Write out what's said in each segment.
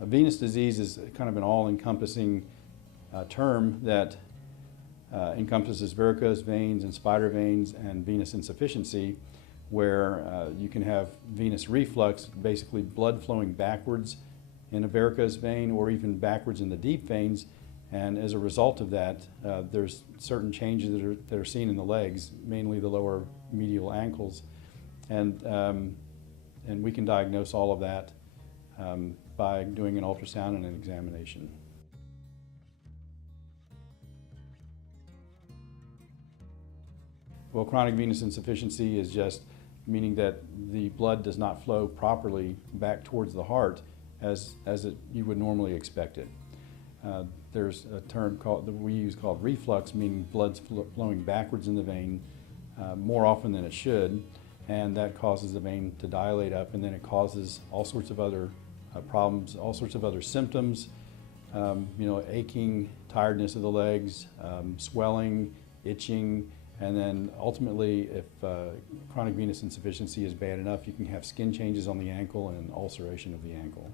Venous disease is kind of an all-encompassing term that encompasses varicose veins and spider veins and venous insufficiency, where you can have venous reflux, basically blood flowing backwards in a varicose vein or even backwards in the deep veins. And as a result of that, there's certain changes that are seen in the legs, mainly the lower medial ankles. And we can diagnose all of that by doing an ultrasound and an examination. Well, chronic venous insufficiency is just meaning that the blood does not flow properly back towards the heart as you would normally expect it. There's a term that we use called reflux, meaning blood's flowing backwards in the vein more often than it should, and that causes the vein to dilate up, and then it causes all sorts of other problems, all sorts of other symptoms, aching, tiredness of the legs, swelling, itching, and then ultimately, if chronic venous insufficiency is bad enough, you can have skin changes on the ankle and ulceration of the ankle.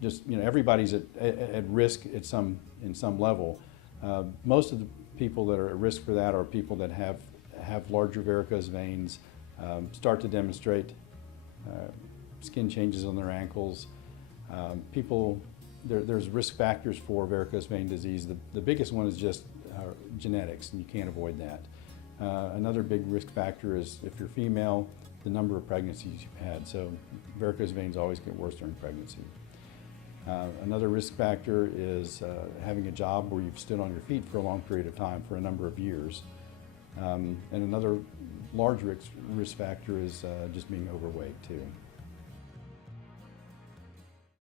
Just, everybody's at risk in some level. Most of the people that are at risk for that are people that have larger varicose veins, start to demonstrate skin changes on their ankles. There's risk factors for varicose vein disease. The biggest one is just genetics, and you can't avoid that. Another big risk factor is, if you're female, the number of pregnancies you've had. So varicose veins always get worse during pregnancy. Another risk factor is having a job where you've stood on your feet for a long period of time, for a number of years. And another large risk factor is just being overweight too.